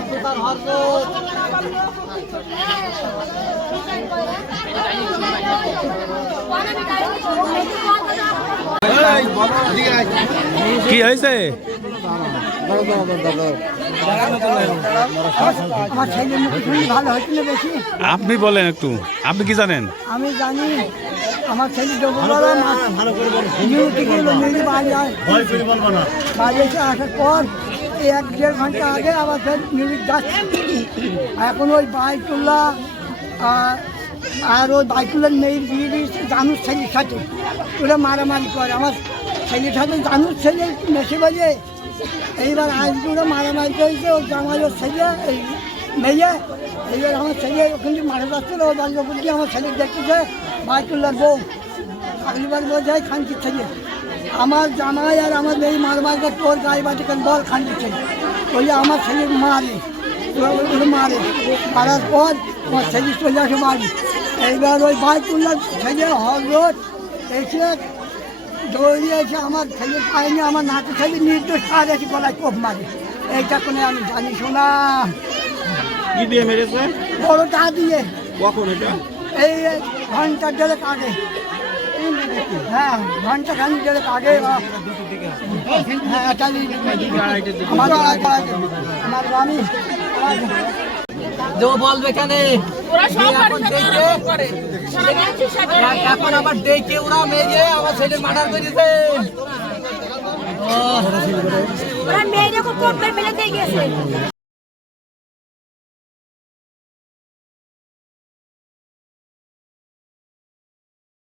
হয়েছে আমার ছেলের হয়েছিল বেশি আপনি বলেন একটু। আপনি কি জানেন? আমি জানি, আমার ছেলে করে ডিউটি গেল মেরে বাড়ি আয় বাড়ি এসে পর এক দেড় ঘণ্টা আগে আবার মিউজিক যাচ্ছে। এখন ওই বাইকুল্লা আর ওই বাইকুল্লার মেয়ের বিয়ে দিয়েছে, জানুর ছেলের সাথে। ওরা মারামারি করে। আমার ছেলের সাথে জানুর ছেলে মেশে বাজে। এইবার আজকে ওরা মারামারি করেছে, ওর জামাই ওর ছেলে, এই মেয়ে। এইবার আমার ছেলে ওখান থেকে মারা যাচ্ছিল ওর বাড়ির ওপর দিয়ে আমার ছেলে দেখতেছে বাইকুল্লার বউ। আগলিবার বলছে খানকির ছেলে। আমার জামাই আর আমার মেয়ে মারমারকে তোর গায়ে বাটে কেন? বল খানকির ছেলে। ওই আমার ছেলে মারে। মারে। মারার পর আমার ছেলে চলে আসে বাড়ি। এইবার ওই বাইকুল্লার ছেলে হজরত এসে দৌড়িয়ে এসে আমার ছেলে পায়নি আমার নাতি ছেলে নির্দোষ আর এসে গলায় কোপ মারে। এইটা কোনো আমি জানি শোনা। কি দিয়ে মেরেছে? বড় টা দিয়ে। কখন এটা? এই ঘণ্টা দেড়েক আগে। হ্যাঁ ঘণ্টা খানি দেড়েক আগে। হ্যাঁ আমার আমার আমি দেবো বলবে কেন এখন আবার ডেকে ওরা মেয়ে আমার ছেলে মার্ডার করেছে। ওরা মেয়েটাকে কোপ মেরে ফেলে দিয়ে গেছে।